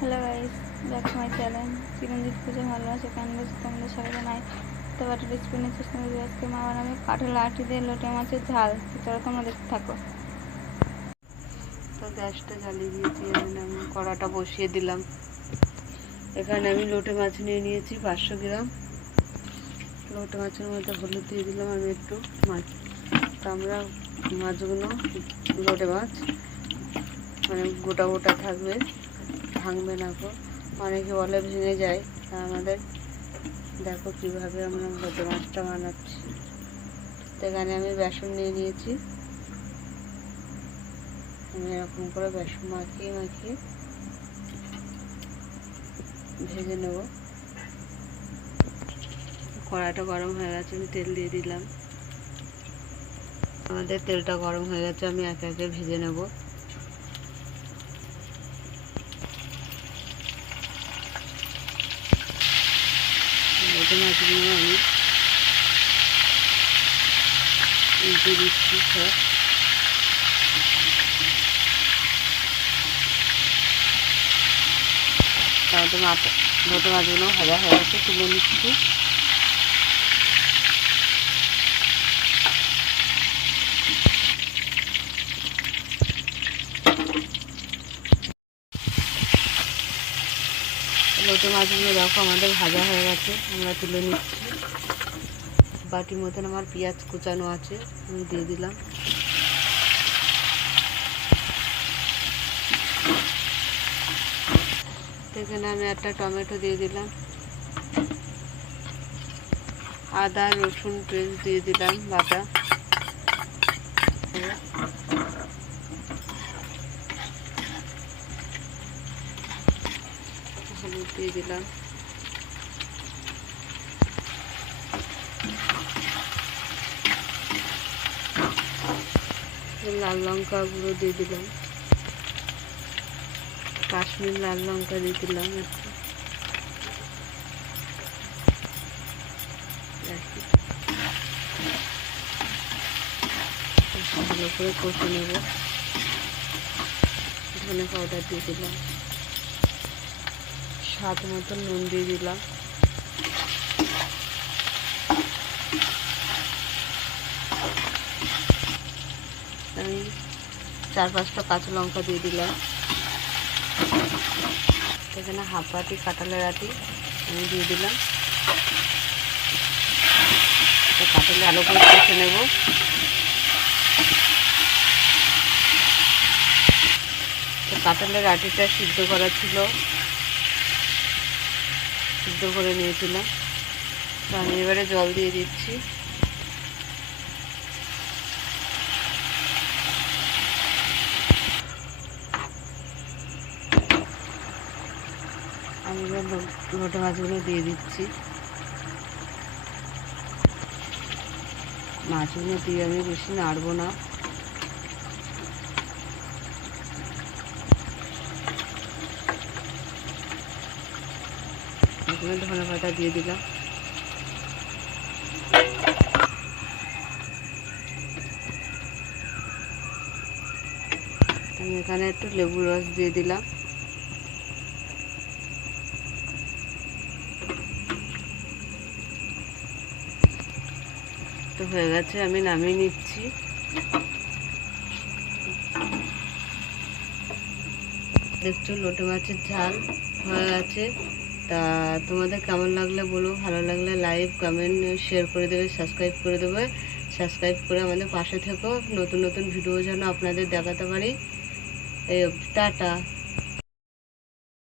Hello guys back my channel Chiranjit পুজো ভালোবাসা canvas তোমরা সবাই জানাই তো বাটার রেসিপি নিয়ে চেষ্টা করি আজকে মা বানাবে কাঠের আটি দিয়ে লোটে মাছের ঝাল। চলো তোমরা দেখতে থাকো। তো গ্যাসটা জ্বালিয়ে দিয়েছি আমি কড়াটা বসিয়ে দিলাম। এখানে আমি লোটে মাছ নিয়ে নিয়েছি পাঁচশো গ্রাম। লোটে মাছের মধ্যে হলুদ দিয়ে দিলাম আমি একটু মাছ। তো আমরা মাছগুলো, লোটে মাছ মানে গোটা গোটা থাকবে। ভাঙবে না গো। অনেকে বলে ভেঙে যায়। তা আমাদের দেখো কীভাবে আমরা লোটে মাছটা বানাচ্ছি এখানে আমি বেসন নিয়ে নিয়েছি। আমি এরকম করে বেসন মাখিয়ে মাখিয়ে ভেজে নেব। কড়াটা গরম হয়ে গেছে, আমি তেল দিয়ে দিলাম। আমাদের তেলটা গরম হয়ে গেছে, আমি একে একে ভেজে নেব। লোটে মাছগুলো আমি উল্টে দিচ্ছি মাছগুলো ভাজা হয়ে গেছে তুলে নিচ্ছি। লোটে মাছগুলো দেখো, আমাদের ভাজা হয়ে গেছে, আমরা তুলে নিচ্ছি। বাটির মতন আমার পেঁয়াজ কুচানো আছে, আমি দিয়ে দিলাম। তো এখানে আমি একটা টমেটো দিয়ে দিলাম। আদা, রসুন পেস্ট দিয়ে দিলাম, বাটা। হলুদ দিয়ে দিলাম। লাল লঙ্কা গুঁড়ো দিয়ে দিলাম। কাশ্মীর লাল লঙ্কা দিয়ে দিলাম একটু। ভালো করে কষে নেব। ধনে পাউডার দিয়ে দিলাম। স্বাদ মতন নুন দিয়ে দিলাম। আমি চার পাঁচটা কাঁচা লঙ্কা দিয়ে দিলাম। এখানে হাফ বাটি কাঁঠালের আটি আমি দিয়ে দিলাম। কাঁঠালে আলো করে কেটে নেব। কাঁঠালের আটিটা সিদ্ধ করা ছিল। সিদ্ধ করে নিয়েছিলাম। তো আমি এবারে জল দিয়ে দিচ্ছি। আমি এবার লোটে মাছগুলো দিয়ে দিচ্ছি। মাছগুলো দিয়ে আমি বেশি নাড়বো না। এখানে ধনে পাতা দিয়ে দিলাম। এখানে একটু লেবু রস দিয়ে দিলাম। তো হয়ে গেছে, আমি নামিয়ে নিচ্ছি। দেখছ, লোটে মাছের ঝাল হয়ে গেছে। তা তোমাদের কেমন লাগলে বলো? ভালো লাগলে লাইক কমেন্ট শেয়ার করে দেবে সাবস্ক্রাইব করে দেবে। সাবস্ক্রাইব করে আমাদের পাশে থেকো। নতুন নতুন ভিডিও যেন আপনাদের দেখাতে পারি। এই টাটা।